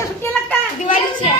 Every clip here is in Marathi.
दिवाळीच्या सुट्टी लागता दिवाळीच्या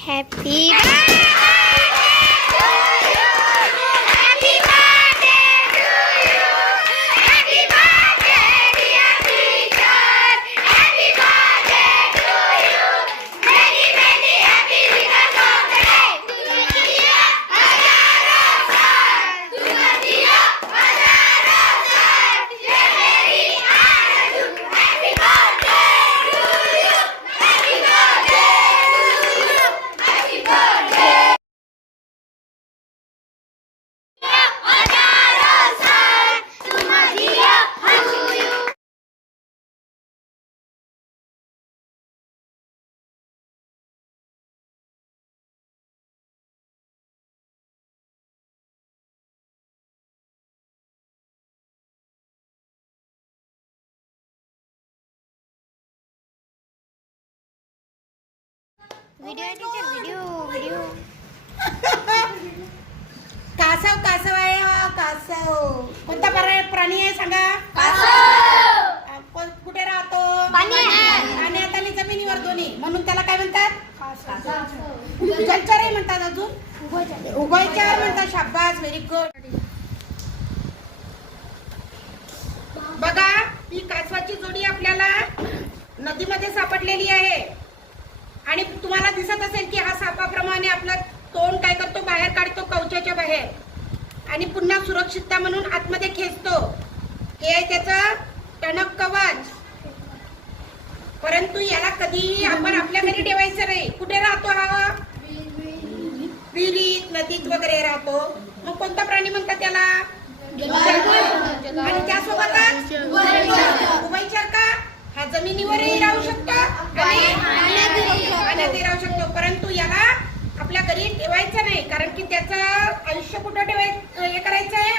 Happy video. कासव आहे हा कासव. कोणता प्राणी आहे सांगा. कुठे राहतो. पाण्यात आणि जमिनीवर दोन्ही, म्हणून त्याला काय म्हणतात. जलचर म्हणतात. अजून उभयचर म्हणतात. शाबास, व्हेरी गुड. बघा, ही कासवाची जोडी आपल्याला नदीमध्ये सापडलेली आहे आणि तुम्हाला दिसत असेल की हा सापाप्रमाणे आपला तोंड काय करतो, बाहेर काढतो कवचाच्या बाहेर आणि पुन्हा सुरक्षितता म्हणून आतमध्ये खेचतो. हे त्याचं टणक कवच. परंतु याला कधीही आपण आपल्या घरी ठेवायचं नाही. कुठे राहतो हा. विहिरीत, नदीत वगैरे राहतो. मग कोणता प्राणी म्हणतात त्याला. आणि त्यासोबतच उभयचर का. हा जमिनीवरही राहू शकतो आणि पाण्यातही राहू शकतो. परंतु याला आपल्या घरी ठेवायचं नाही, कारण की त्याचं आयुष्य कुठं हे करायचं आहे.